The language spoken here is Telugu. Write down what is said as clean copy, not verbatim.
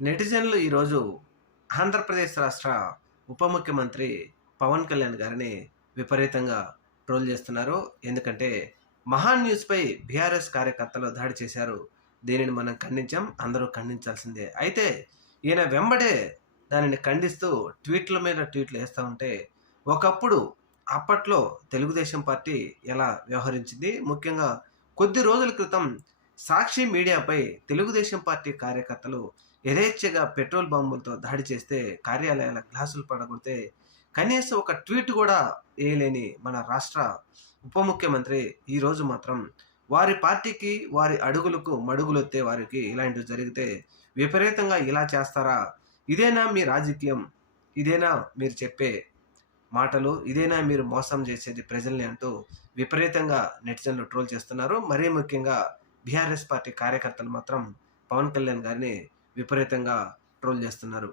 నెటిజన్లు ఈరోజు ఆంధ్రప్రదేశ్ రాష్ట్ర ఉప ముఖ్యమంత్రి పవన్ కళ్యాణ్ గారిని విపరీతంగా ట్రోల్ చేస్తున్నారు. ఎందుకంటే మహాన్ న్యూస్పై బీఆర్ఎస్ కార్యకర్తలు దాడి చేశారు. దీనిని మనం ఖండించాం, అందరూ ఖండించాల్సిందే. అయితే ఈయన వెంబడే దానిని ఖండిస్తూ ట్వీట్ల మీద ట్వీట్లు వేస్తూ ఉంటే, ఒకప్పుడు అప్పట్లో తెలుగుదేశం పార్టీ ఎలా వ్యవహరించింది, ముఖ్యంగా కొద్ది రోజుల క్రితం సాక్షి మీడియాపై తెలుగుదేశం పార్టీ కార్యకర్తలు యథేచ్ఛగా పెట్రోల్ బాంబులతో దాడి చేస్తే, కార్యాలయాల గ్లాసులు పడగొడితే కనీసం ఒక ట్వీట్ కూడా వేయలేని మన రాష్ట్ర ఉప ముఖ్యమంత్రి ఈరోజు మాత్రం వారి పార్టీకి, వారి అడుగులకు మడుగులొత్తే వారికి ఇలాంటివి జరిగితే విపరీతంగా ఇలా చేస్తారా? ఇదేనా మీ రాజకీయం? ఇదేనా మీరు చెప్పే మాటలు? ఇదేనా మీరు మోసం చేసేది ప్రజల్ని? అంటూ విపరీతంగా నెటిజన్లు ట్రోల్ చేస్తున్నారు. మరీ ముఖ్యంగా బీఆర్ఎస్ పార్టీ కార్యకర్తలు మాత్రం పవన్ కళ్యాణ్ గారిని విపరీతంగా ట్రోల్ చేస్తున్నారు.